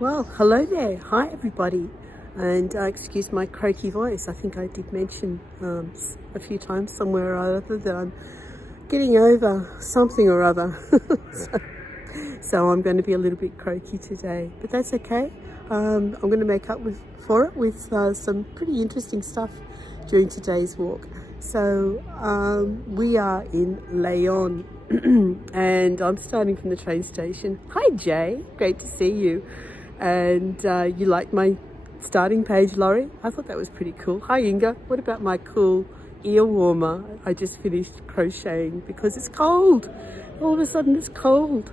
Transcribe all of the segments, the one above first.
Well, hello there. Hi, everybody. And excuse my croaky voice. I think I did mention a few times somewhere or other that I'm getting over something or other. so I'm going to be a little bit croaky today, but that's okay. I'm going to make up for it with some pretty interesting stuff during today's walk. So we are in Leon and I'm starting from the train station. Hi, Jay. Great to see you. And you like my starting page, Laurie? I thought that was pretty cool. Hi, Inga. What about my cool ear warmer? I just finished crocheting because it's cold. All of a sudden it's cold.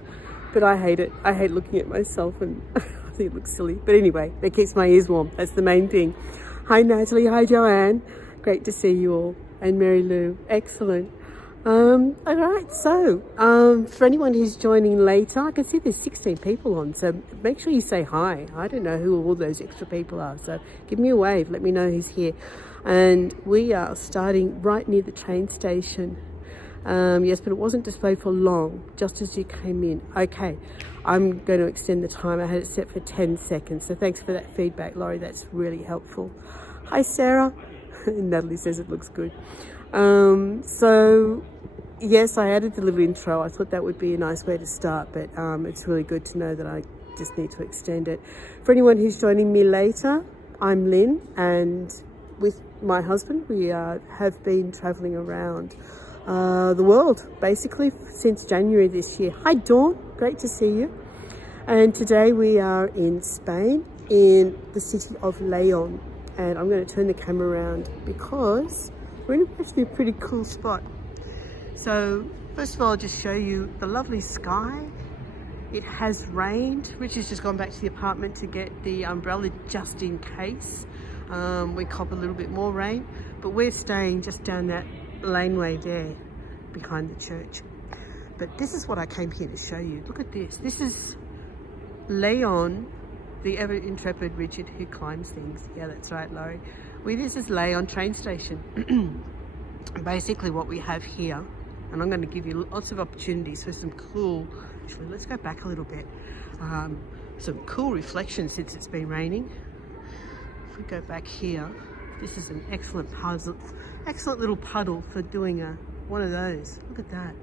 But I hate it. I hate looking at myself and I think it looks silly. But anyway, that keeps my ears warm. That's the main thing. Hi, Natalie. Hi, Joanne. Great to see you all. And Mary Lou. Excellent. All right, so for anyone who's joining later, I can see there's 16 people on, so make sure you say hi. I don't know who all those extra people are, so give me a wave, let me know who's here. And we are starting right near the train station. Yes, but it wasn't displayed for long, just as you came in. Okay, I'm going to extend the time. I had it set for 10 seconds, so thanks for that feedback, Laurie. That's really helpful. Hi, Sarah. Natalie says it looks good. So yes, I added the little intro. I thought that would be a nice way to start, but it's really good to know that I just need to extend it. For anyone who's joining me later, I'm Lynn, and with my husband we have been traveling around the world basically since January this year. Hi Dawn, great to see you. And today we are in Spain, in the city of Leon, and I'm going to turn the camera around because we're in actually a pretty cool spot. So first of all, I'll just show you the lovely sky. It has rained. Richard's just gone back to the apartment to get the umbrella just in case we cop a little bit more rain, but we're staying just down that laneway there behind the church. But this is what I came here to show you. Look at this. This is Leon, the ever intrepid Richard who climbs things. Yeah, that's right, Laurie. This is Leon train station. Basically what we have here, and I'm going to give you lots of opportunities for some cool, actually let's go back a little bit, some cool reflections since it's been raining. If we go back here, this is an excellent little puddle for doing one of those. Look at that.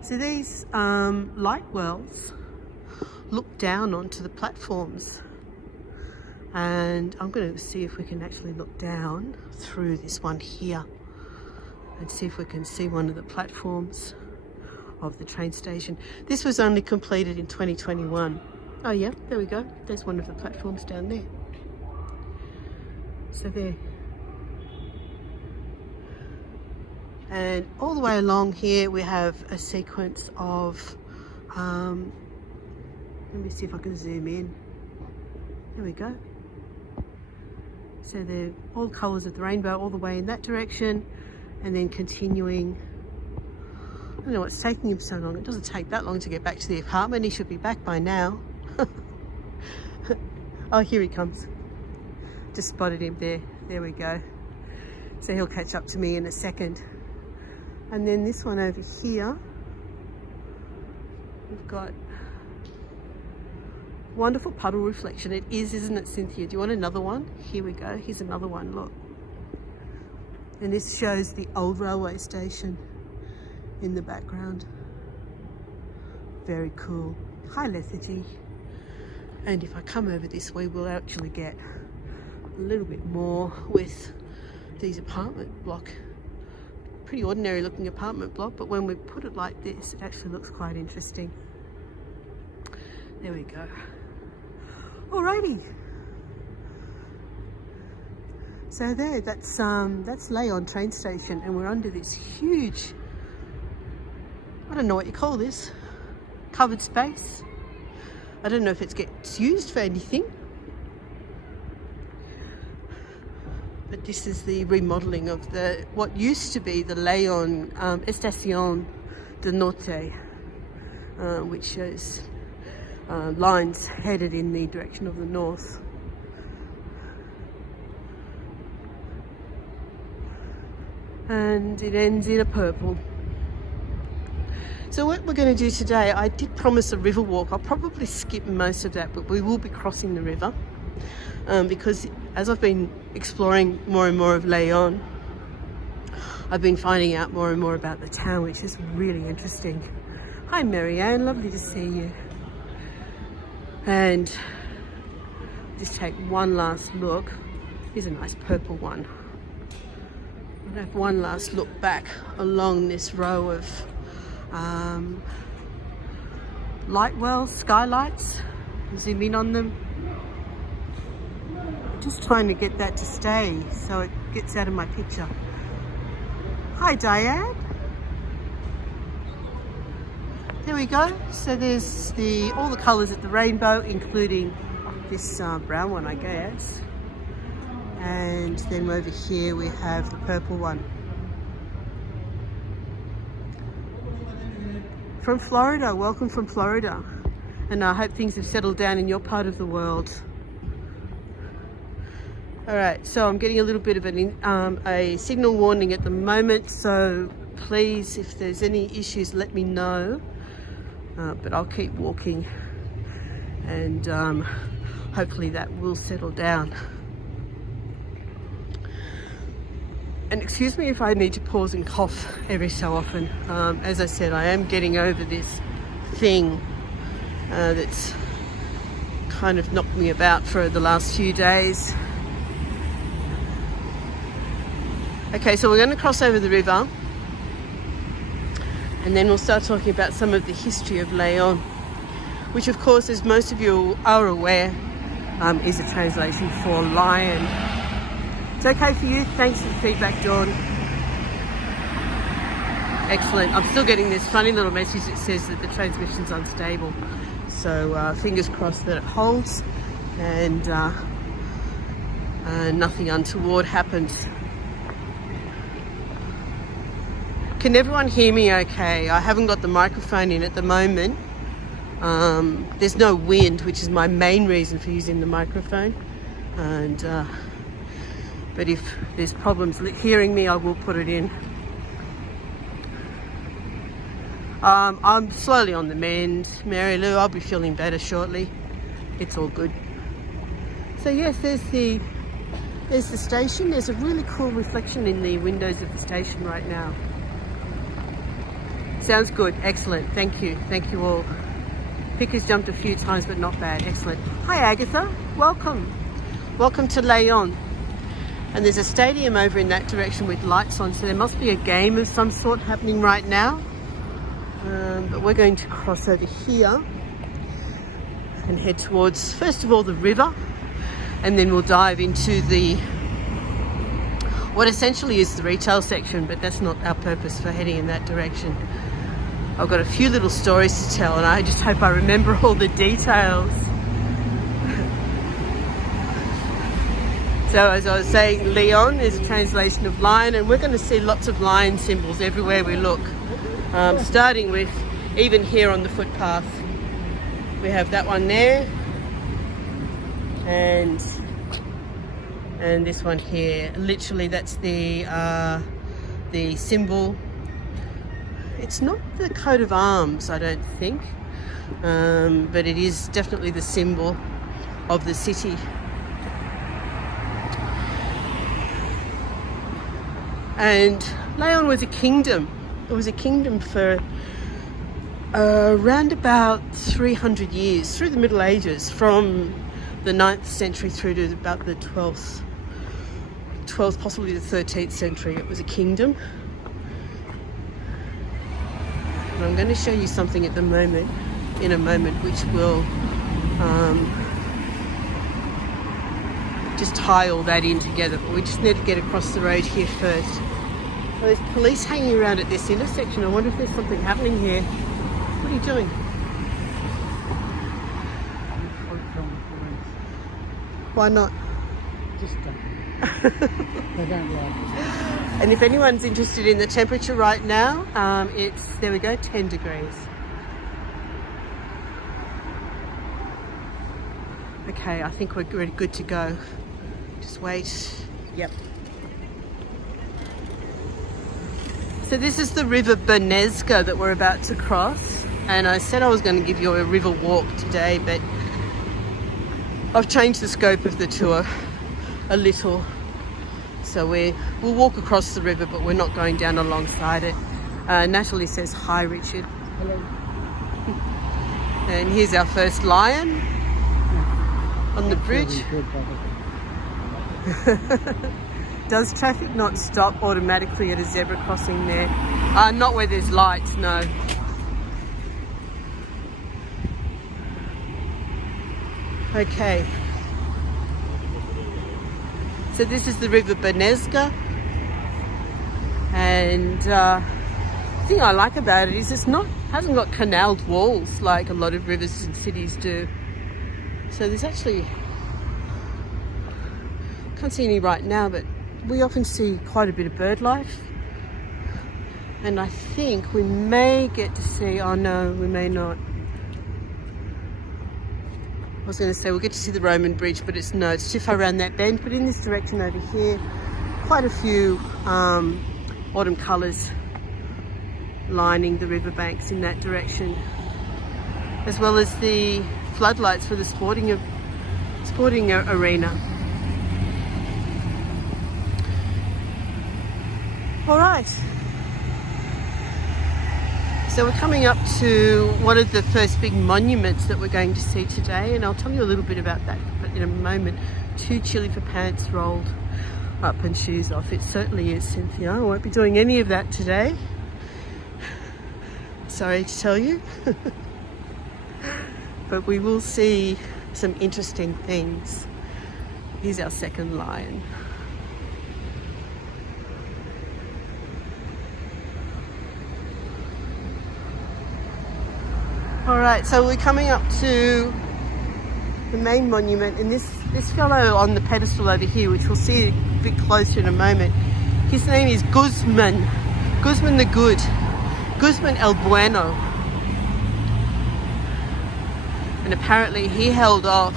So these light wells look down onto the platforms, and I'm going to see if we can actually look down through this one here and see if we can see one of the platforms of the train station. This was only completed in 2021. Oh yeah, there we go. There's one of the platforms down there. So there. And all the way along here we have a sequence of, let me see if I can zoom in. There we go. So they're all colours of the rainbow all the way in that direction, and then continuing. I don't know what's taking him so long. It doesn't take that long to get back to the apartment. He should be back by now. Oh, here he comes. Just spotted him there. There we go. So he'll catch up to me in a second. And then this one over here, we've got wonderful puddle reflection. It is, isn't it, Cynthia? Do you want another one? Here we go. Here's another one, look. And this shows the old railway station in the background. Very cool. Hi, Lethargy. And if I come over this way, we'll actually get a little bit more with these apartment block. Pretty ordinary looking apartment block, but when we put it like this, it actually looks quite interesting. There we go. Alrighty. So there, that's Leon train station, and we're under this huge, I don't know what you call this, covered space. I don't know if it gets used for anything, but this is the remodeling of what used to be the Leon Estación del Norte, which shows lines headed in the direction of the north. And it ends in a purple. So what we're going to do today, I did promise a river walk. I'll probably skip most of that, but we will be crossing the river because as I've been exploring more and more of Leon, I've been finding out more and more about the town, which is really interesting. Hi Marianne, lovely to see you. And just take one last look. Here's a nice purple one. I'll have one last look back along this row of light wells, skylights. Zoom in on them. Just trying to get that to stay so it gets out of my picture. Hi Diane. There we go. So there's all the colours of the rainbow, including this brown one, I guess. And then over here we have the purple one. From Florida, welcome from Florida. And I hope things have settled down in your part of the world. All right, so I'm getting a little bit of a signal warning at the moment, so please, if there's any issues, let me know. But I'll keep walking and hopefully that will settle down. And excuse me if I need to pause and cough every so often. As I said, I am getting over this thing that's kind of knocked me about for the last few days. Okay, so we're going to cross over the river and then we'll start talking about some of the history of Leon, which of course, as most of you are aware, is a translation for lion. It's okay for you? Thanks for the feedback, Dawn. Excellent. I'm still getting this funny little message that says that the transmission's unstable. So fingers crossed that it holds and nothing untoward happens. Can everyone hear me okay? I haven't got the microphone in at the moment. There's no wind, which is my main reason for using the microphone. And but if there's problems hearing me, I will put it in. I'm slowly on the mend, Mary Lou. I'll be feeling better shortly. It's all good. So yes, there's the station. There's a really cool reflection in the windows of the station right now. Sounds good. Excellent. Thank you. Thank you all. Picker's jumped a few times, but not bad. Excellent. Hi, Agatha. Welcome. Welcome to Leon. And there's a stadium over in that direction with lights on, so there must be a game of some sort happening right now. But we're going to cross over here and head towards, first of all, the river, and then we'll dive into what essentially is the retail section, but that's not our purpose for heading in that direction. I've got a few little stories to tell and I just hope I remember all the details. So as I was saying, Leon is a translation of lion, and we're going to see lots of lion symbols everywhere we look. Starting with, even here on the footpath, we have that one there, and this one here. Literally, that's the symbol. It's not the coat of arms, I don't think, but it is definitely the symbol of the city. And Leon was a kingdom. It was a kingdom for around about 300 years, through the Middle Ages, from the 9th century through to about the 12th, possibly the 13th century. It was a kingdom. And I'm going to show you something in a moment, which will just tie all that in together. But we just need to get across the road here first. Well, there's police hanging around at this intersection. I wonder if there's something happening here. What are you doing? Why not? Just they don't like it. And if anyone's interested in the temperature right now, it's, there we go, 10 degrees. Okay, I think we're good to go. Just wait. Yep. So this is the River Bernesga that we're about to cross, and I said I was going to give you a river walk today, but I've changed the scope of the tour a little. So we'll walk across the river, but we're not going down alongside it. Natalie says, hi Richard. Hello. And here's our first lion on the bridge. Does traffic not stop automatically at a zebra crossing there? Not where there's lights, no. Okay. So this is the River Bernesga, and the thing I like about it is hasn't got canaled walls like a lot of rivers and cities do. So there's actually, can't see any right now, but we often see quite a bit of bird life, and I think we may get to see, oh no, we may not. I was going to say we'll get to see the Roman bridge, but it's too far around that bend. But in this direction over here, quite a few autumn colours lining the riverbanks in that direction, as well as the floodlights for the sporting arena. All right. So we're coming up to one of the first big monuments that we're going to see today, and I'll tell you a little bit about that in a moment. Too chilly for pants rolled up and shoes off. It certainly is, Cynthia. I won't be doing any of that today. Sorry to tell you. But we will see some interesting things. Here's our second lion. All right, so we're coming up to the main monument, and this fellow on the pedestal over here, which we'll see a bit closer in a moment, his name is Guzman the Good, Guzman el Bueno. And apparently he held off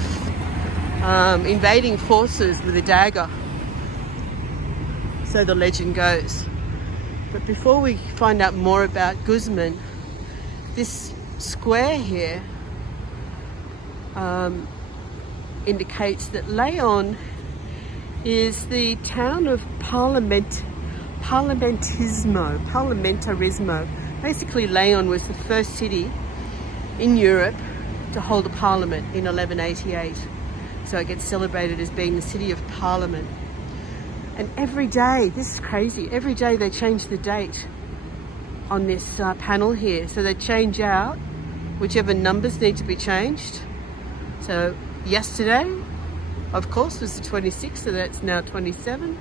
invading forces with a dagger. So the legend goes. But before we find out more about Guzman, this square here indicates that Leon is the town of Parlamentarismo. Basically, Leon was the first city in Europe to hold a parliament in 1188. So it gets celebrated as being the city of Parliament. And every day, this is crazy, every day they change the date on this panel here. So they change out whichever numbers need to be changed. So yesterday, of course, was the 26th, so that's now 27.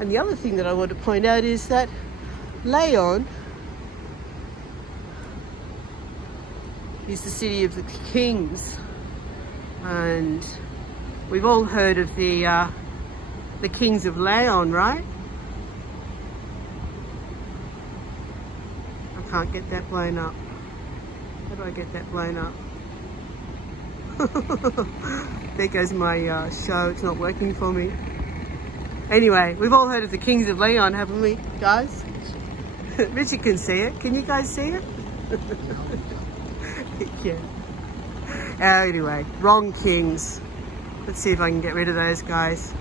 And the other thing that I want to point out is that Leon is the city of the kings, and we've all heard of the kings of Leon, right? I can't get that blown up. How do I get that blown up? There goes my show. It's not working for me. Anyway, we've all heard of the kings of Leon, haven't we, guys? Richard can see it. Can you guys see it? Yeah. Anyway, wrong kings. Let's see if I can get rid of those guys.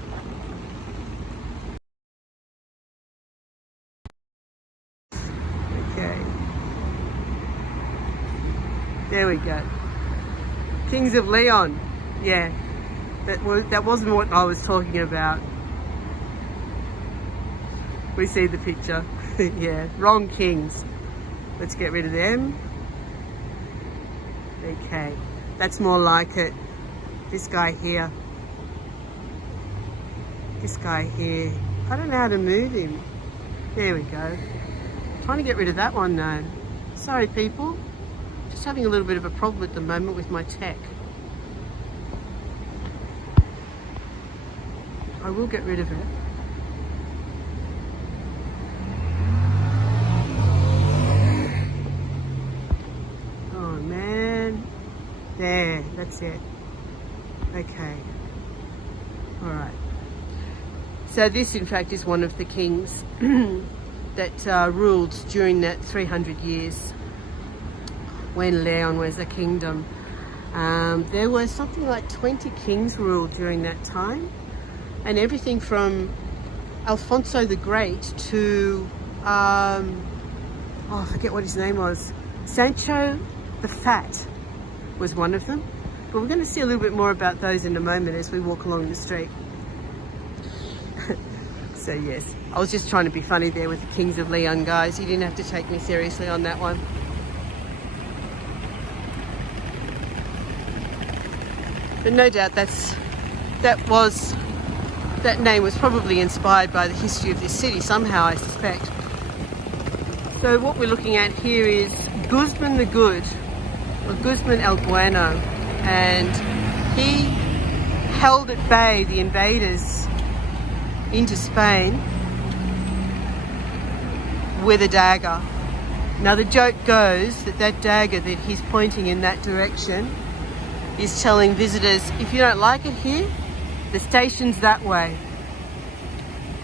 Okay. There we go. Kings of Leon. Yeah. That wasn't what I was talking about. We see the picture. Yeah, wrong kings. Let's get rid of them. Okay, that's more like it. This guy here. This guy here. I don't know how to move him. There we go. Trying to get rid of that one though. Sorry people. Just having a little bit of a problem at the moment with my tech. I will get rid of it. There, that's it. Okay. All right. So this, in fact, is one of the kings that ruled during that 300 years when Leon was a kingdom. There were something like 20 kings ruled during that time, and everything from Alfonso the Great to I forget what his name was. Sancho the Fat was one of them. But we're going to see a little bit more about those in a moment as we walk along the street. So yes, I was just trying to be funny there with the Kings of Leon, guys. You didn't have to take me seriously on that one. But no doubt that name was probably inspired by the history of this city somehow, I suspect. So what we're looking at here is Guzman the Good, or Guzman el Bueno, and he held at bay the invaders into Spain with a dagger. Now the joke goes that that dagger that he's pointing in that direction is telling visitors, if you don't like it here, the station's that way.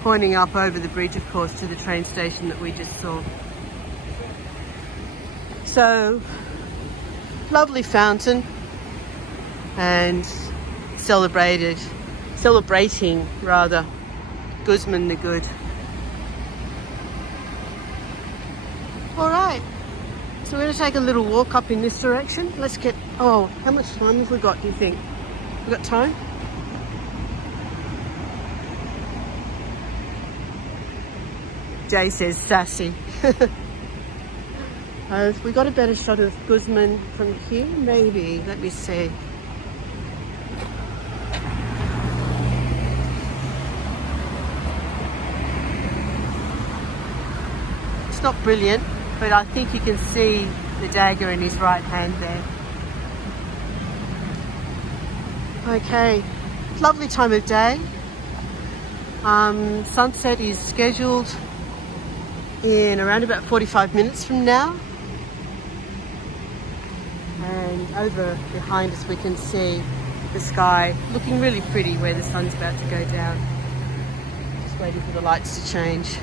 Pointing up over the bridge, of course, to the train station that we just saw. So, lovely fountain, and celebrating Guzman the Good. All right, so we're going to take a little walk up in this direction. Let's get, how much time have we got, do you think? We got time? Jay says sassy. Have we got a better shot of Guzman from here? Maybe. Let me see. It's not brilliant, but I think you can see the dagger in his right hand there. Okay, lovely time of day. Sunset is scheduled in around about 45 minutes from now. And over behind us we can see the sky looking really pretty where the sun's about to go down. Just waiting for the lights to change.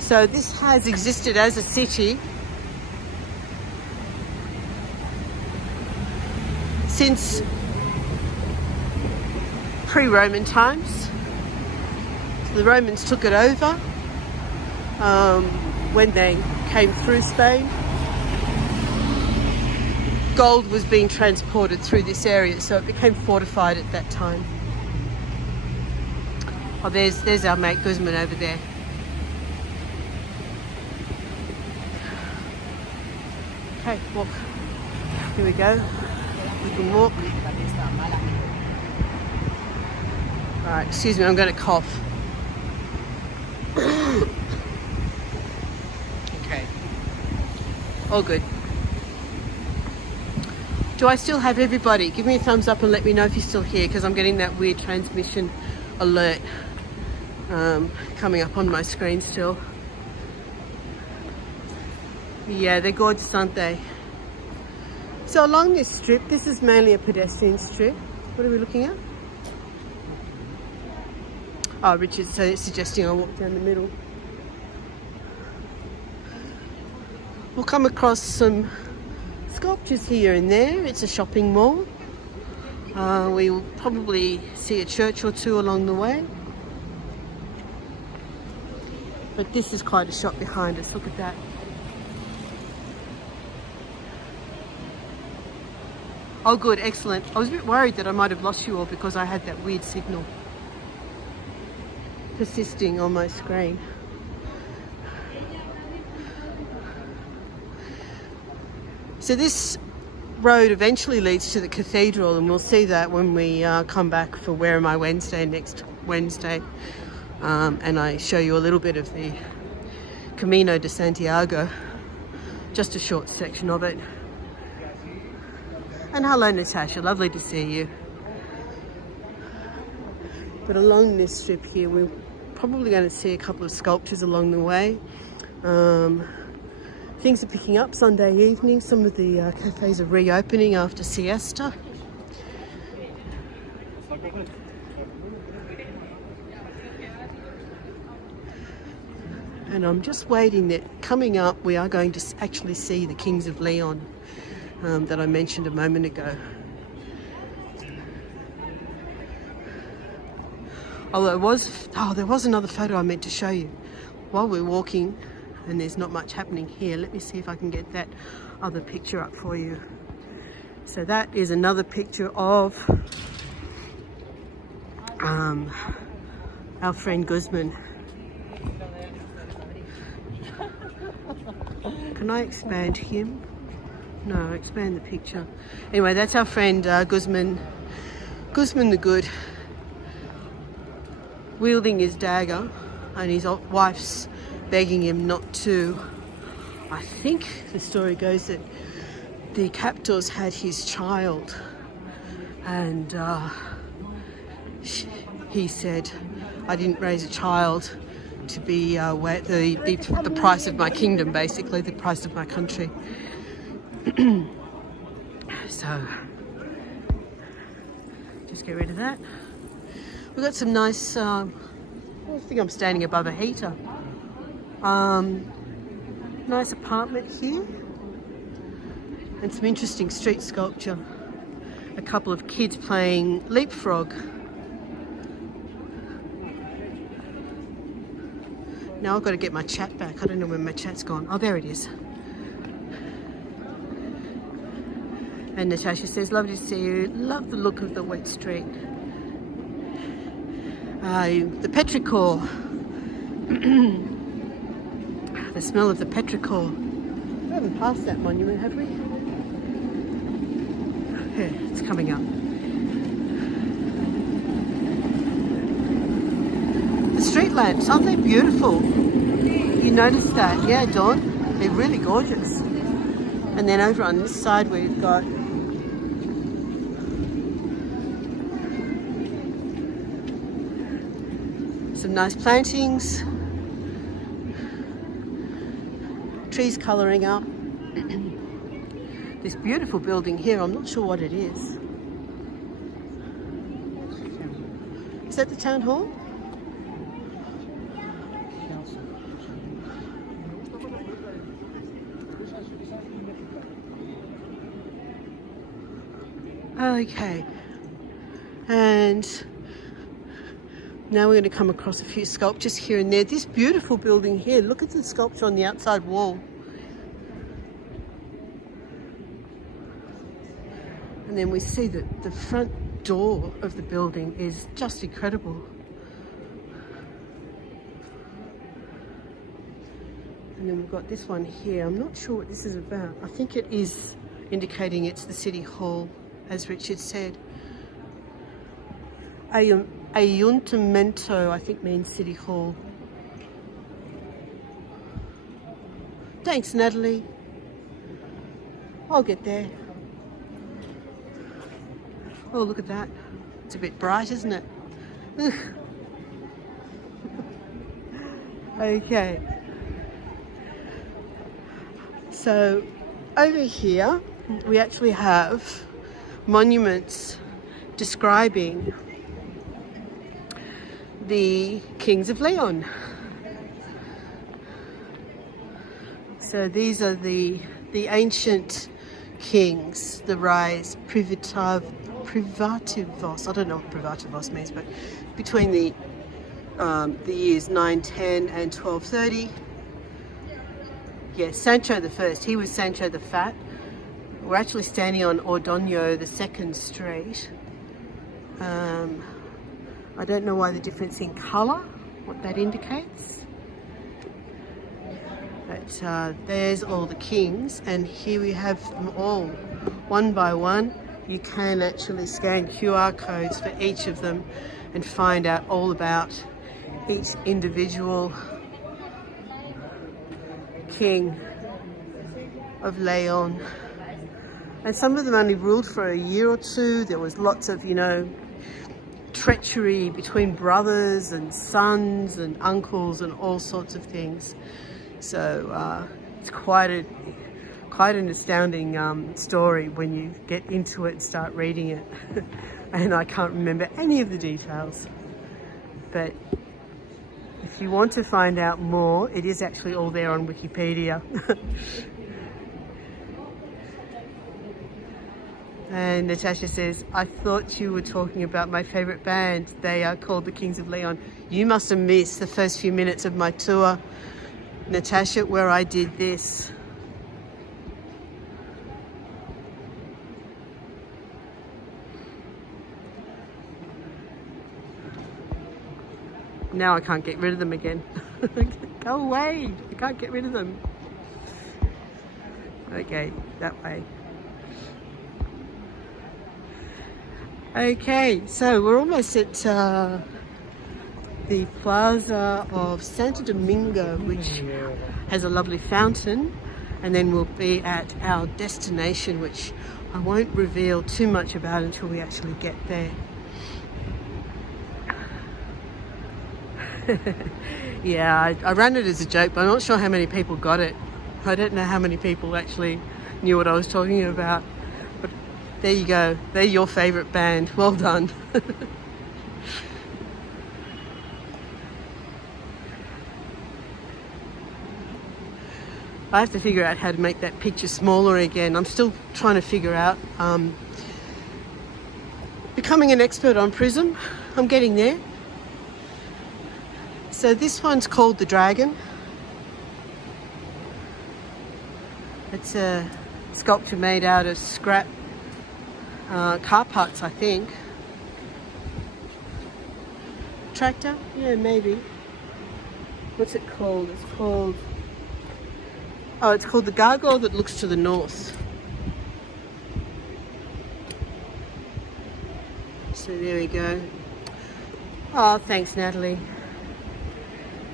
So this has existed as a city since pre-Roman times. So the Romans took it over when they came through Spain. Gold was being transported through this area, so it became fortified at that time. Oh, there's our mate Guzman over there. Okay, walk. Here we go. We can walk. Alright, excuse me, I'm going to cough. Okay. All good. Do I still have everybody? Give me a thumbs up and let me know if you're still here, because I'm getting that weird transmission alert coming up on my screen still. Yeah, they're gorgeous, aren't they? So along this strip, this is mainly a pedestrian strip. What are we looking at? Oh, Richard's suggesting I walk down the middle. We'll come across some sculptures here and there. It's a shopping mall. We will probably see a church or two along the way. But this is quite a shop behind us. Look at that. Oh good, excellent. I was a bit worried that I might have lost you all because I had that weird signal persisting on my screen. So this road eventually leads to the cathedral, and we'll see that when we come back for Where Am I Wednesday next Wednesday, and I show you a little bit of the Camino de Santiago, just a short section of it. And hello Natasha, lovely to see you. But along this strip here, we're probably going to see a couple of sculptures along the way. Things are picking up Sunday evening. Some of the cafes are reopening after siesta. And I'm just waiting that coming up we are going to actually see the Kings of Leon that I mentioned a moment ago. Although there was another photo I meant to show you while we're walking, and there's not much happening here. Let me see if I can get that other picture up for you. So that is another picture of our friend Guzman. Can I expand him? No, expand the picture. Anyway, that's our friend Guzman the Good, wielding his dagger, and his wife's begging him not to. I think the story goes that the captors had his child, and he said, "I didn't raise a child to be the price of my kingdom, basically the price of my country." So just get rid of that. We've got some nice, I think I'm standing above a heater. Nice apartment here. And some interesting street sculpture. A couple of kids playing leapfrog. Now I've got to get my chat back. I don't know where my chat's gone. Oh, there it is. And Natasha says, lovely to see you. Love the look of the wet street. The petrichor. The smell of the petrichor. We haven't passed that monument, have we? Yeah, it's coming up. The street lamps, aren't they beautiful? You noticed that? Yeah, Dawn? They're really gorgeous. And then over on this side we've got some nice plantings, trees colouring up. This beautiful building here, I'm not sure what it is. Is that the town hall? Okay, and now we're going to come across a few sculptures here and there. This beautiful building here, look at the sculpture on the outside wall. And then we see that the front door of the building is just incredible. And then we've got this one here. I'm not sure what this is about. I think it is indicating it's the City Hall, as Richard said. Ayuntamiento, I think, means City Hall. Thanks, Natalie. I'll get there. Oh, look at that. It's a bit bright, isn't it? Okay. So, over here, we actually have monuments describing the Kings of Leon. So these are the ancient kings, the rise privativos. I don't know what privativos means, but between the years 910 and 1230. Yes, Sancho the First. He was Sancho the Fat. We're actually standing on Ordoño, the second street. I don't know why the difference in colour, what that indicates. But there's all the kings, and here we have them all, one by one. You can actually scan QR codes for each of them and find out all about each individual king of Leon. And some of them only ruled for a year or two. There was lots of, treachery between brothers and sons and uncles and all sorts of things. So it's quite an astounding story when you get into it and start reading it. And I can't remember any of the details. but if you want to find out more, it is actually all there on Wikipedia. And Natasha says, I thought you were talking about my favourite band. They are called the Kings of Leon. You must have missed the first few minutes of my tour, Natasha, where I did this. Now I can't get rid of them again. Go away. I can't get rid of them. Okay, that way. Okay, so we're almost at the Plaza of Santo Domingo, which has a lovely fountain, and then we'll be at our destination, which I won't reveal too much about until we actually get there. Yeah, I ran it as a joke, but I'm not sure how many people got it. I don't know how many people actually knew what I was talking about. But there you go. They're your favourite band. Well done. I have to figure out how to make that picture smaller again. I'm still trying to figure out becoming an expert on Prism. I'm getting there. So this one's called the Dragon. It's a sculpture made out of scrap car parts, I think. Tractor? Yeah, maybe. What's it called? It's called the Gargoyle that looks to the north. So there we go. Oh, thanks, Natalie.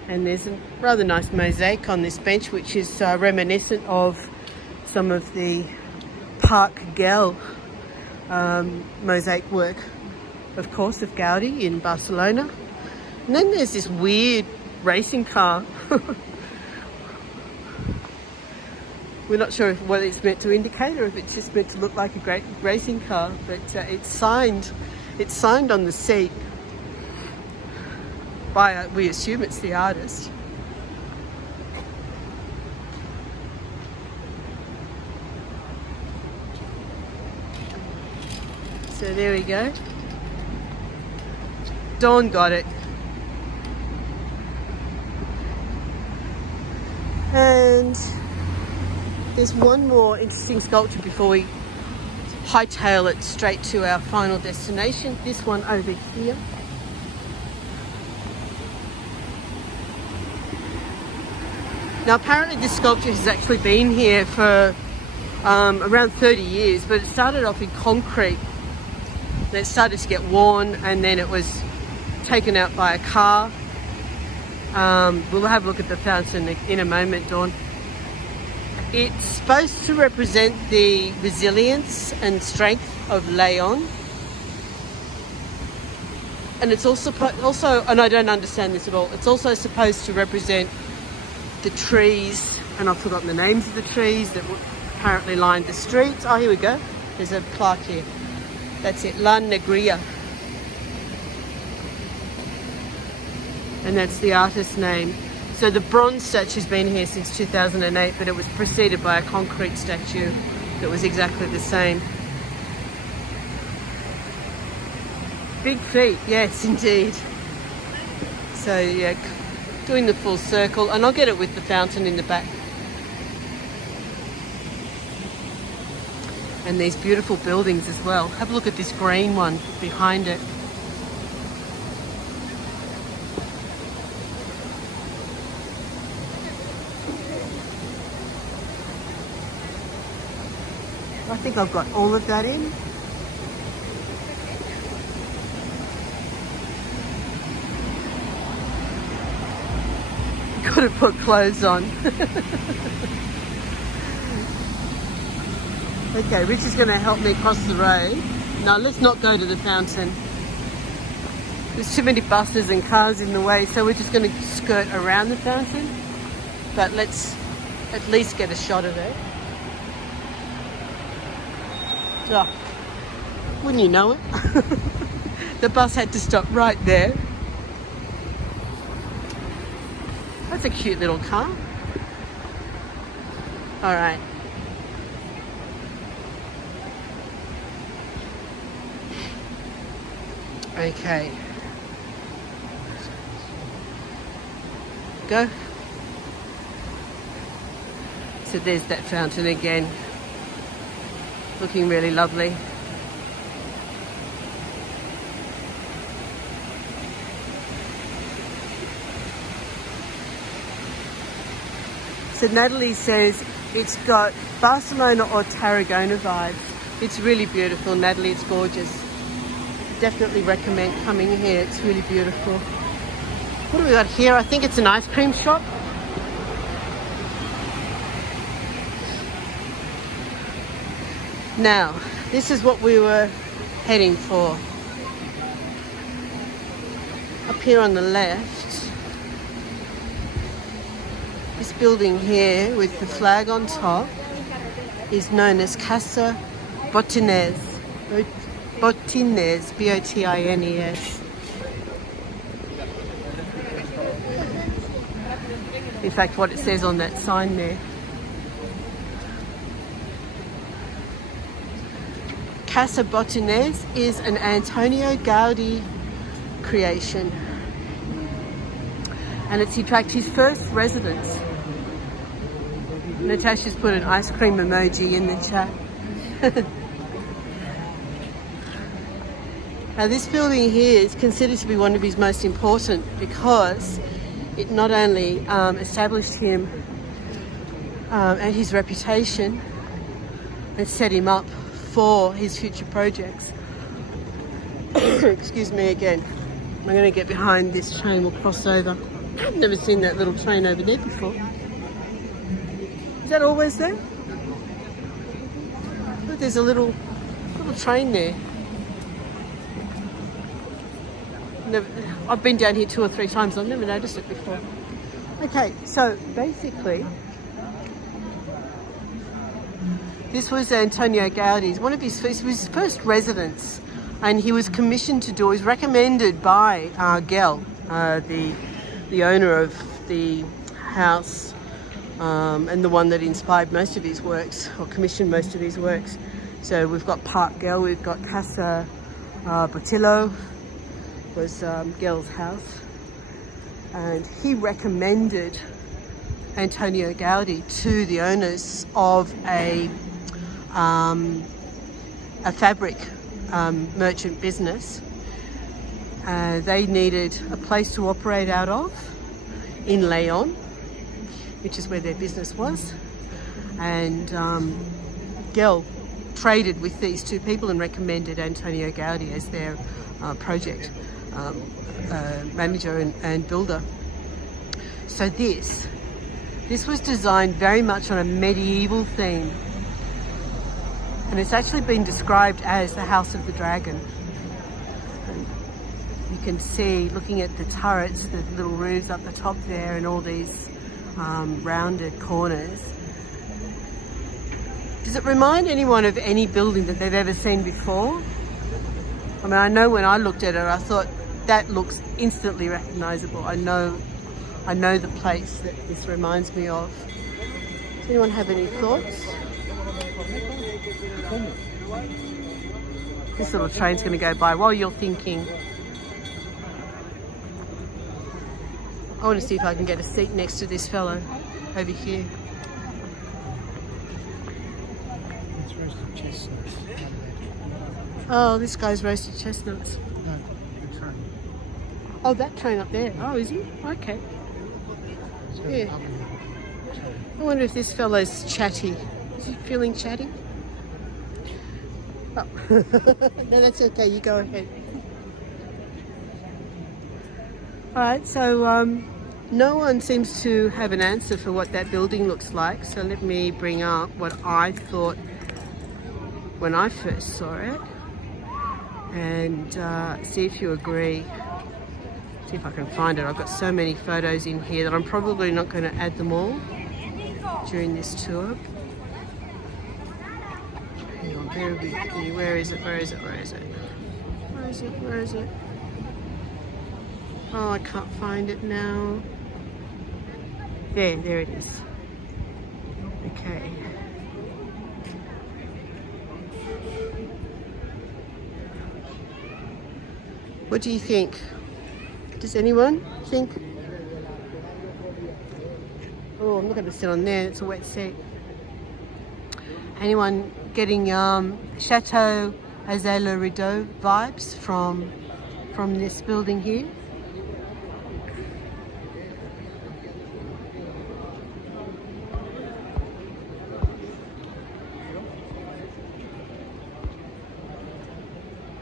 And there's a rather nice mosaic on this bench, which is reminiscent of some of the Park Güell mosaic work, of course, of Gaudi in Barcelona. And then there's this weird racing car. We're not sure what it's meant to indicate or if it's just meant to look like a great racing car, but it's signed on the seat by, we assume it's the artist. So there we go. Dawn got it. And there's one more interesting sculpture before we hightail it straight to our final destination. This one over here. Now apparently this sculpture has actually been here for around 30 years, but it started off in concrete. Then it started to get worn and then it was taken out by a car. We'll have a look at the fountain in a moment, Dawn. It's supposed to represent the resilience and strength of Leon. And it's also, and I don't understand this at all, it's also supposed to represent the trees, and I've forgotten the names of the trees that apparently lined the streets. Oh, here we go. There's a plaque here. That's it, La Negria. And that's the artist's name. So the bronze statue's been here since 2008, but it was preceded by a concrete statue that was exactly the same. Big feet, yes, indeed. So yeah, doing the full circle, and I'll get it with the fountain in the back. And these beautiful buildings as well. Have a look at this green one behind it. I think I've got all of that in. Got to put clothes on. Okay, Rich is going to help me cross the road. No, let's not go to the fountain. There's too many buses and cars in the way, so we're just going to skirt around the fountain. But let's at least get a shot of it. Oh, wouldn't you know it? The bus had to stop right there. That's a cute little car. All right. Okay. Go. So there's that fountain again. Looking really lovely. So Natalie says it's got Barcelona or Tarragona vibes. It's really beautiful, Natalie. It's gorgeous. Definitely recommend coming here. It's really beautiful. What do we got here? I think it's an ice cream shop. Now, this is what we were heading for. Up here on the left, this building here with the flag on top is known as Casa Botines. Botines, B-O-T-I-N-E-S. In fact, what it says on that sign there. Casa Botines is an Antonio Gaudi creation. And it's in fact his first residence. Natasha's put an ice cream emoji in the chat. Now this building here is considered to be one of his most important because it not only established him and his reputation and set him up for his future projects. Excuse me again. I'm going to get behind this train. We'll cross over. I've never seen that little train over there before. Is that always there? Look, there's a little train there. I've been down here 2 or 3 times. I've never noticed it before. Okay, so basically, this was Antonio Gaudi's, his first residence, and he was commissioned to do. He was recommended by Gell, the owner of the house, and the one that inspired most of his works, or commissioned most of his works. So we've got Park Gell, we've got Casa Botillo, was Gell's house, and he recommended Antonio Gaudi to the owners of a fabric merchant business. They needed a place to operate out of in Leon, which is where their business was, and Gell traded with these 2 people and recommended Antonio Gaudi as their project manager and builder. So this was designed very much on a medieval theme, and it's actually been described as the House of the Dragon. And you can see, looking at the turrets, the little roofs up the top there, and all these rounded corners. Does it remind anyone of any building that they've ever seen before? I mean, I know when I looked at it, I thought that looks instantly recognisable. I know the place that this reminds me of. Does anyone have any thoughts? This little train's going to go by while you're thinking. I want to see if I can get a seat next to this fellow over here. It's roasted chestnuts. Oh, this guy's roasted chestnuts. No, the train. Oh, that train up there. Oh, is he? Okay. Yeah. I wonder if this fellow's chatty. Is he feeling chatty? Oh. No, that's okay. You go ahead. All right, so no one seems to have an answer for what that building looks like. So let me bring up what I thought when I first saw it, and see if you agree. See if I can find it. I've got so many photos in here that I'm probably not going to add them all during this tour. Hang on, bear with me. Where is it? Where is it? Where is it? Where is it? Where is it? Oh, I can't find it now. There it is. Okay. What do you think? Does anyone think? Oh, I'm not going to sit on there. It's a wet seat. Anyone getting Chateau Azay Rideau vibes from this building here?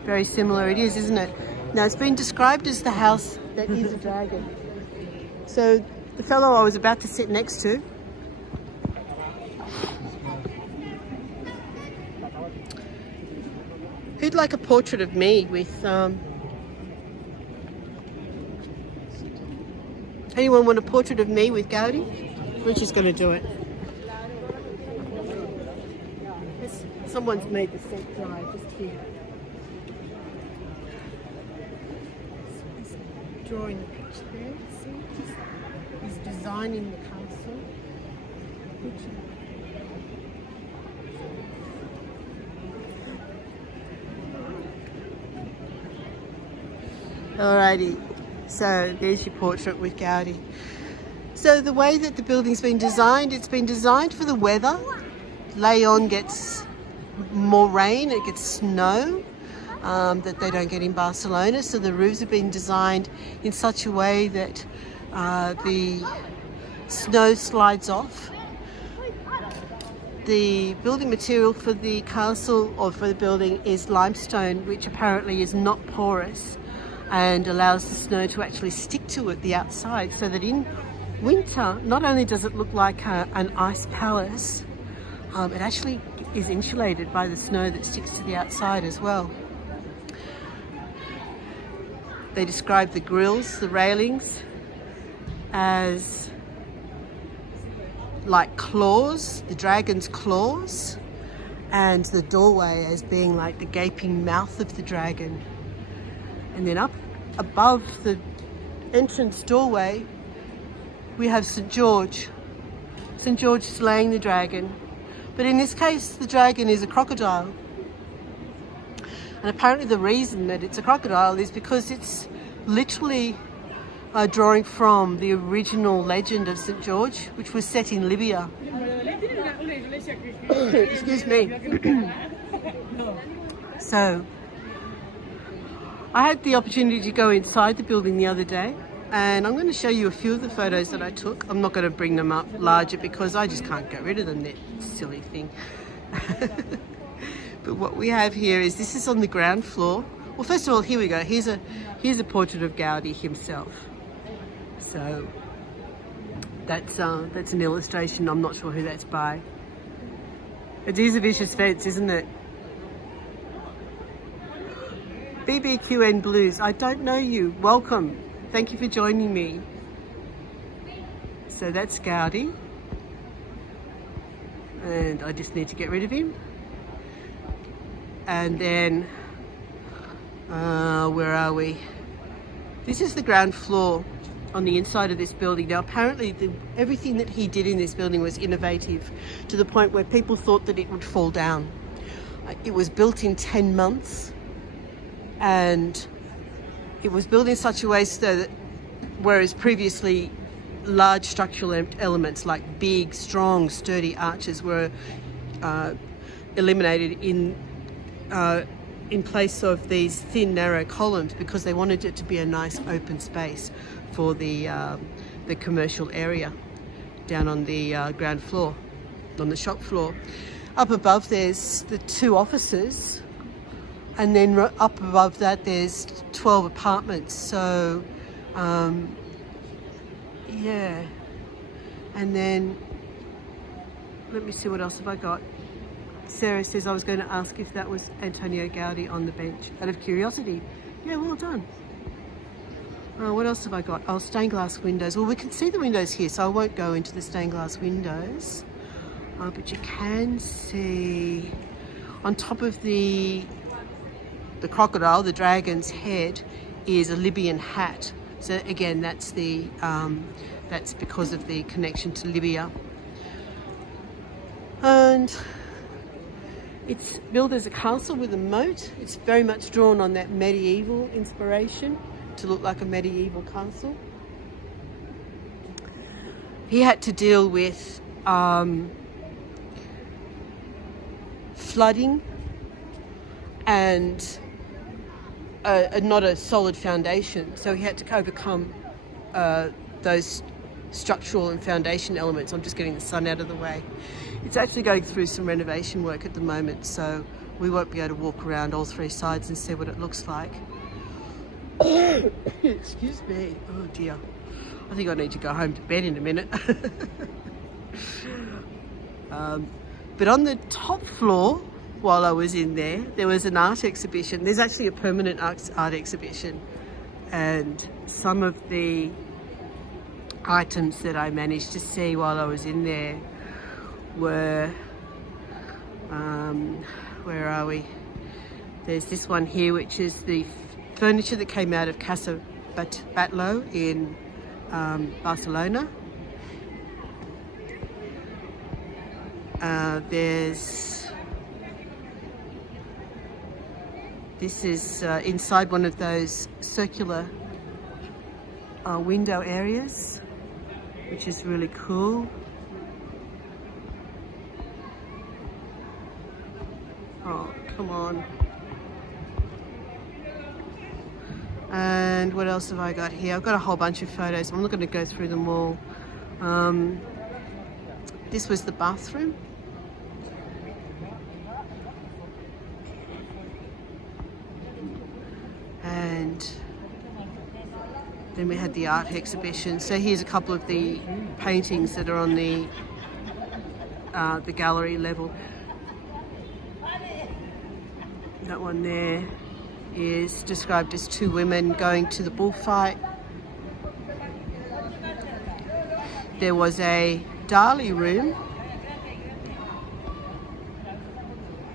Very similar it is, isn't it? Now, it's been described as the house that is a dragon. So the fellow I was about to sit next to, who'd like a portrait of me with... anyone want a portrait of me with Gaudi? We're just going to do it. Someone's made the seat dry just here. Drawing the picture there, see? He's designing the castle. Alrighty, so there's your portrait with Gaudi. So the way that the building's been designed, it's been designed for the weather. Leon gets more rain, it gets snow. That they don't get in Barcelona, so the roofs have been designed in such a way that the snow slides off. The building material for the castle or for the building is limestone, which apparently is not porous and allows the snow to actually stick to it, the outside, so that in winter not only does it look like an ice palace, it actually is insulated by the snow that sticks to the outside as well. They describe the grills, the railings, as like claws, the dragon's claws, and the doorway as being like the gaping mouth of the dragon. And then up above the entrance doorway, we have St. George. St. George slaying the dragon. But in this case, the dragon is a crocodile. And apparently the reason that it's a crocodile is because it's literally drawing from the original legend of St. George, which was set in Libya. Excuse me. So, I had the opportunity to go inside the building the other day, and I'm going to show you a few of the photos that I took. I'm not going to bring them up larger because I just can't get rid of them, that silly thing. But what we have here is, this is on the ground floor. Well, first of all, here we go. Here's a portrait of Gaudi himself. So that's an illustration. I'm not sure who that's by. It is a vicious fence, isn't it? BBQN Blues. I don't know you. Welcome. Thank you for joining me. So that's Gaudi. And I just need to get rid of him. And then, where are we? This is the ground floor on the inside of this building. Now, apparently everything that he did in this building was innovative to the point where people thought that it would fall down. It was built in 10 months, and it was built in such a way so that, whereas previously large structural elements like big, strong, sturdy arches were eliminated in place of these thin, narrow columns, because they wanted it to be a nice open space for the commercial area down on the ground floor, on the shop floor. Up above there's the 2 offices, and then up above that there's 12 apartments. So yeah, and then let me see, what else have I got? Sarah says I was going to ask if that was Antonio Gaudi on the bench, out of curiosity. Yeah, well done. What else have I got? Oh, stained glass windows. Well, we can see the windows here, so I won't go into the stained glass windows. But you can see on top of the crocodile, the dragon's head, is a Libyan hat So again, that's because of the connection to Libya. And it's built as a castle with a moat. It's very much drawn on that medieval inspiration to look like a medieval castle. He had to deal with flooding and not a solid foundation. So he had to overcome those structural and foundation elements. I'm just getting the sun out of the way. It's actually going through some renovation work at the moment, so we won't be able to walk around all three sides and see what it looks like. Excuse me. Oh dear. I think I need to go home to bed in a minute. But on the top floor, while I was in there was an art exhibition. There's actually a permanent art exhibition, and some of the items that I managed to see while I was in there were, where are we? There's this one here, which is the furniture that came out of Casa Batlló in Barcelona. This is inside one of those circular window areas, which is really cool. Oh, come on. And what else have I got here? I've got a whole bunch of photos. I'm not going to go through them all. This was the bathroom. And then we had the art exhibition. So here's a couple of the paintings that are on the gallery level. That one there is described as two women going to the bullfight. There was a Dali room,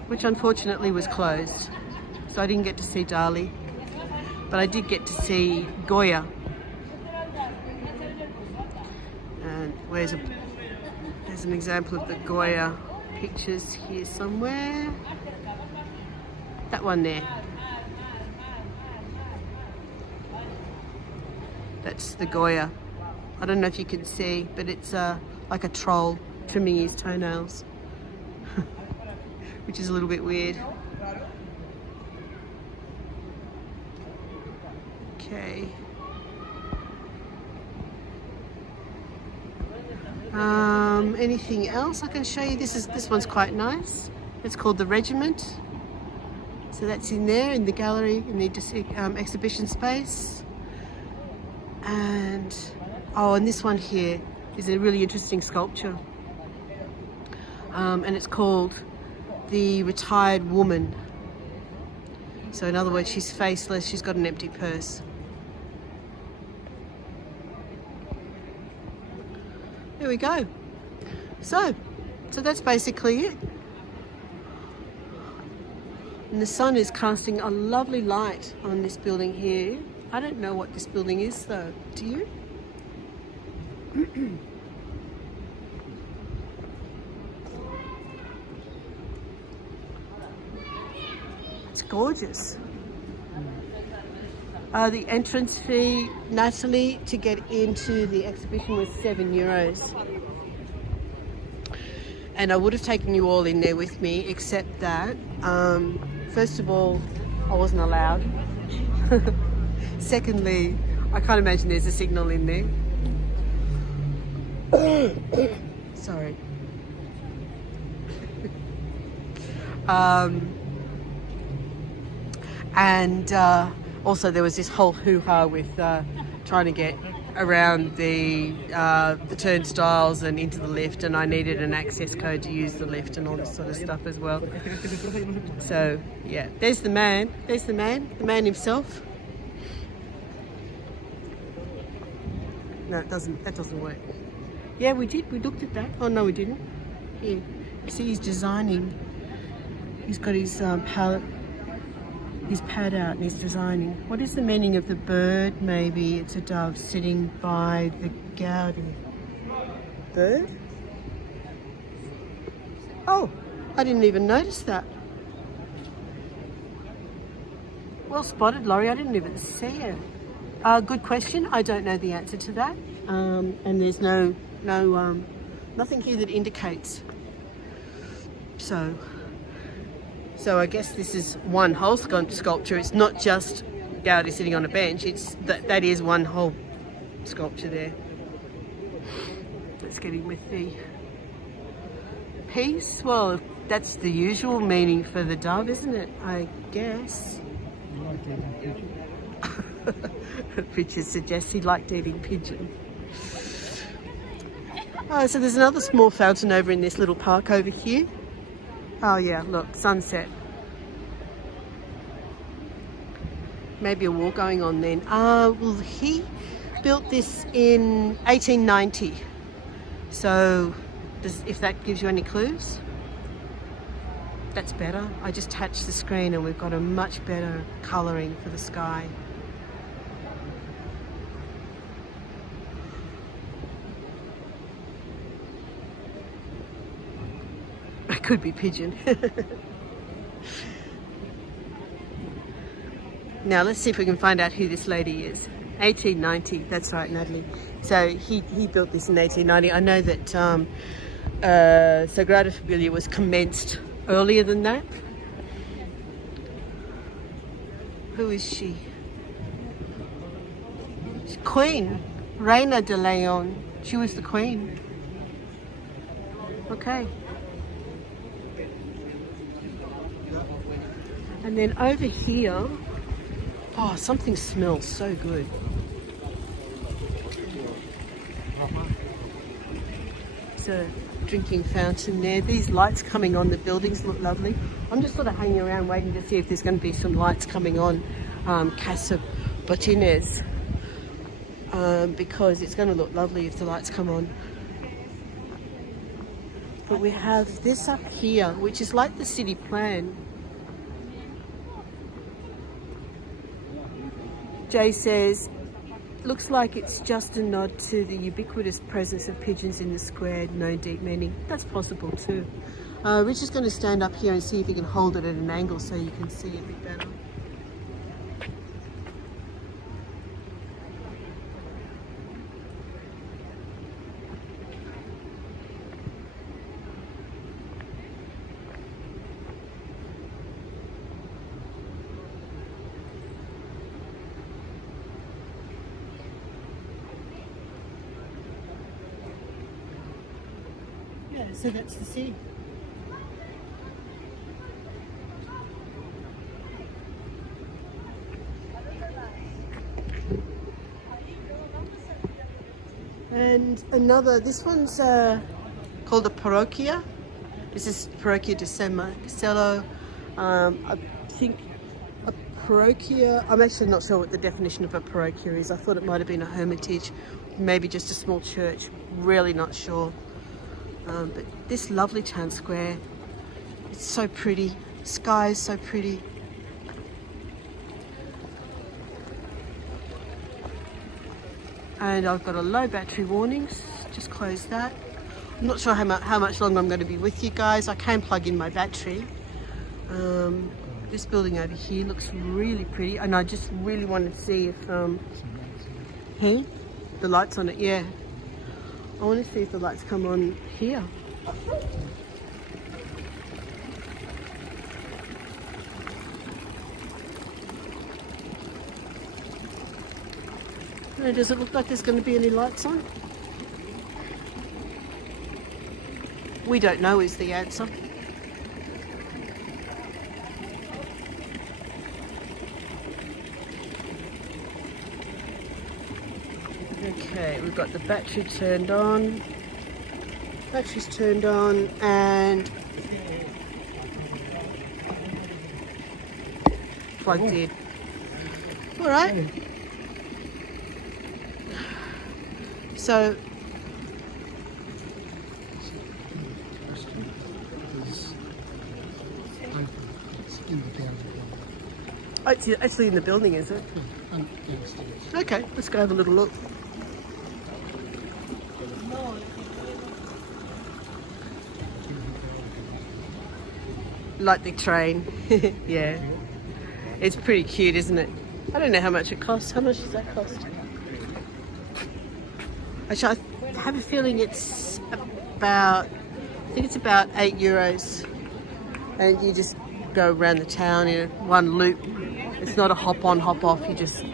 which unfortunately was closed, so I didn't get to see Dali, but I did get to see Goya. And there's an example of the Goya pictures here somewhere. That one there. That's the Goya. I don't know if you can see, but it's like a troll trimming his toenails, which is a little bit weird. Okay. Anything else I can show you? This one's quite nice. It's called The Regiment. So that's in there in the gallery, in the exhibition space. And this one here is a really interesting sculpture. And it's called The Retired Woman. So in other words, she's faceless, she's got an empty purse. There we go. So that's basically it. And the sun is casting a lovely light on this building here. I don't know what this building is though, do you? It's gorgeous. The entrance fee, Natalie, to get into the exhibition was €7. And I would have taken you all in there with me, except that, first of all, I wasn't allowed. Secondly, I can't imagine there's a signal in there. Sorry. Also there was this whole hoo-ha with trying to get around the turnstiles and into the lift, and I needed an access code to use the lift and all this sort of stuff as well. So yeah, there's the man himself. No, that doesn't work. Yeah, we looked at that. Oh no, we didn't. Here, see, he's designing. He's got his palette. his pad out and he's designing. What is the meaning of the bird? Maybe it's a dove sitting by the Gaudi. Bird? Oh, I didn't even notice that. Well spotted, Laurie. I didn't even see it. Good question. I don't know the answer to that. And there's nothing here that indicates. So I guess this is one whole sculpture. It's not just Gaudi sitting on a bench. It's that is one whole sculpture there. Let's get in with the piece. Well, that's the usual meaning for the dove, isn't it? I guess. You like eating pigeon? Richard suggests he liked eating pigeon. Oh, so there's another small fountain over in this little park over here. Oh yeah, look, sunset. Maybe a war going on then. Well, he built this in 1890. So, if that gives you any clues, that's better. I just touched the screen and we've got a much better colouring for the sky. It could be pigeon. Now let's see if we can find out who this lady is. 1890, that's right, Natalie. So he built this in 1890. I know that Sagrada Familia was commenced earlier than that. Who is she? She's Queen, Reina de Leon. She was the queen. Okay. And then over here, oh, something smells so good. It's a drinking fountain there. These lights coming on, the buildings look lovely. I'm just sort of hanging around waiting to see if there's going to be some lights coming on Casa Botines, because it's going to look lovely if the lights come on. But we have this up here, which is like the city plan. Jay says, looks like it's just a nod to the ubiquitous presence of pigeons in the square, no deep meaning. That's possible too. Rich is going to stand up here and see if he can hold it at an angle so you can see it a bit better. Yeah, so that's the sea. And another, this one's called a parroquia. This is Parroquia de San Marcelo. I think a parroquia, I'm actually not sure what the definition of a parroquia is. I thought it might have been a hermitage, maybe just a small church, really not sure. But this lovely town square, it's so pretty, the sky is so pretty. And I've got a low battery warnings, just close that. I'm not sure how much longer I'm going to be with you guys. I can plug in my battery. This building over here looks really pretty, and I just really wanted to see if, hey, the lights on it, yeah. I want to see if the lights come on here. No, does it look like there's going to be any lights on? We don't know is the answer. Okay, we've got the battery turned on. Battery's turned on and plugged in. All right. So Oh, it's actually in the building, is it? Okay, let's go have a little look. Like the train. Yeah. It's pretty cute, isn't it? I don't know how much it costs. How much does that cost? Actually, I have a feeling it's about, I think it's about €8. And you just go around the town in one loop. It's not a hop on, hop off. You just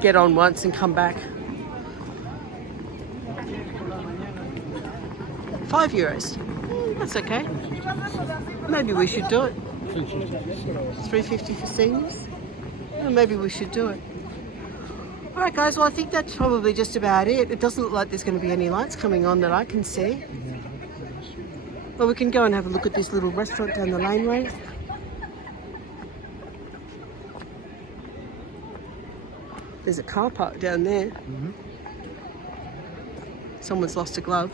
get on once and come back. €5. That's okay. Maybe we should do it. $3.50 for seniors? Well, maybe we should do it. Alright guys, well I think that's probably just about it. It doesn't look like there's going to be any lights coming on that I can see. Well, we can go and have a look at this little restaurant down the laneway. There's a car park down there. Someone's lost a glove.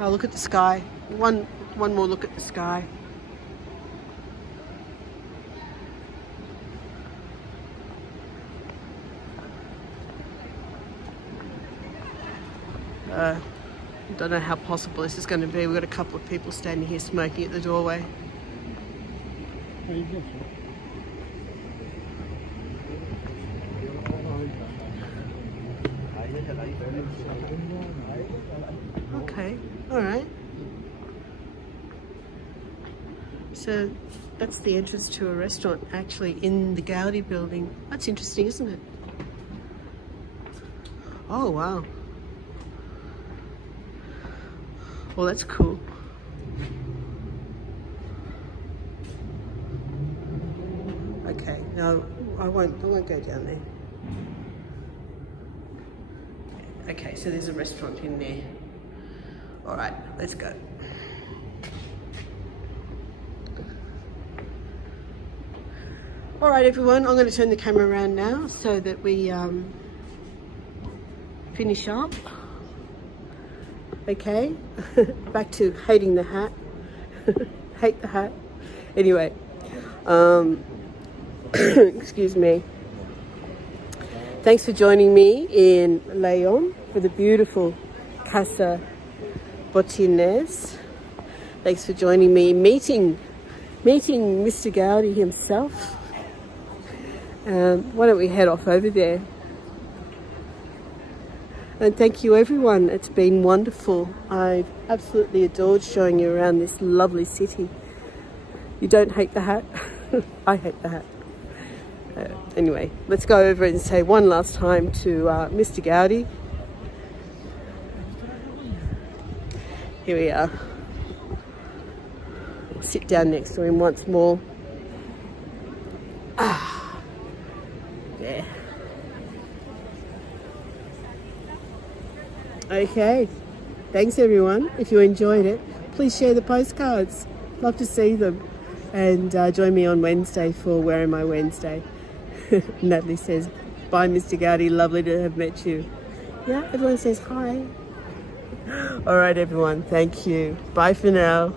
Oh, look at the sky. One more look at the sky. Don't know how possible this is going to be. We've got a couple of people standing here smoking at the doorway. Okay, all right. So that's the entrance to a restaurant actually in the Gaudi building. That's interesting, isn't it? Oh, wow. Well, that's cool. Okay, no, I won't go down there. Okay, so there's a restaurant in there. All right, let's go. All right, everyone, I'm going to turn the camera around now so that we finish up. Okay, back to hating the hat. Hate the hat. Anyway, excuse me. Thanks for joining me in Leon for the beautiful Casa Botines. Thanks for joining me meeting Mr. Gaudi himself. Why don't we head off over there? And thank you everyone, it's been wonderful. I've absolutely adored showing you around this lovely city. You don't hate the hat? I hate the hat. Anyway, let's go over and say one last time to Mr. Gaudi. Here we are. Sit down next to him once more. There. Okay, thanks everyone. If you enjoyed it, please share the postcards. Love to see them. And join me on Wednesday for Where Am I Wednesday. Natalie says, bye Mr. Gaudi, lovely to have met you. Yeah, everyone says hi. All right everyone, thank you. Bye for now.